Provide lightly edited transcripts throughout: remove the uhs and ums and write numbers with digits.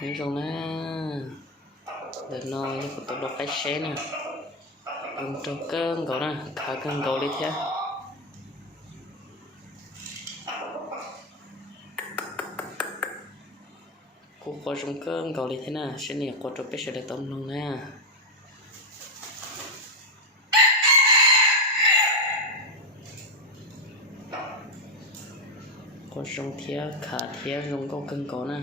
Nhớ rồi nè, đợt nói của tôi đọc cái xe nè, dùng trâu cơn cậu nè, khá cơn cậu đi thế. Cô có dùng cơn cậu đi thế nè, xe này có trâu bé sẽ được tông luôn nè. Có dùng thía, khá thía dùng câu cơn cậu nè.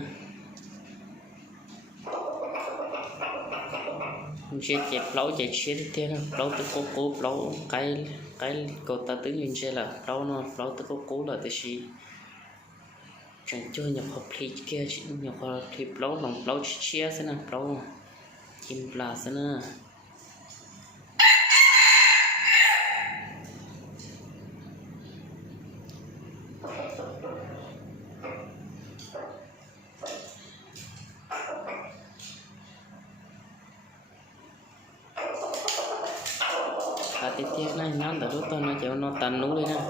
Chị chẹp lâu chạy chết thế nè, lâu từ cố lâu cái cậu ta tứ nhìn xe là lâu nó lâu từ cố là từ gì chẳng chơi nhập hợp lý kia chỉ nhập hợp lý lâu lòng lâu chia thế nè lâu chim là thế nè tiếp theo này nó đã rút tôi nó chịu nó tàn nú đi nè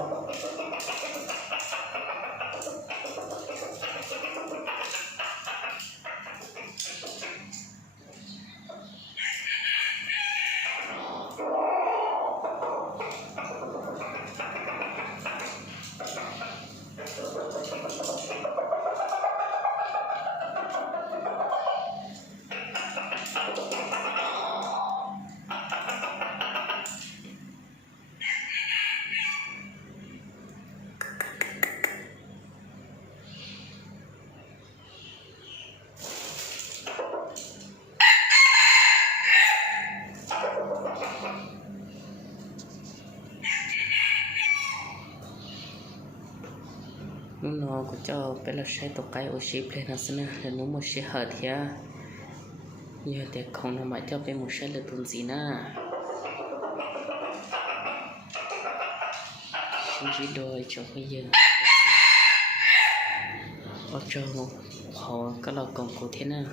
nó có cho bé là xe tàu cái ô ship lên là xin là nó một xe hở thì giờ thì không nó mà cho bé một xe là tuần gì nè xin chỉ đôi cho bây giờ ở cho họ có là còn có thế nào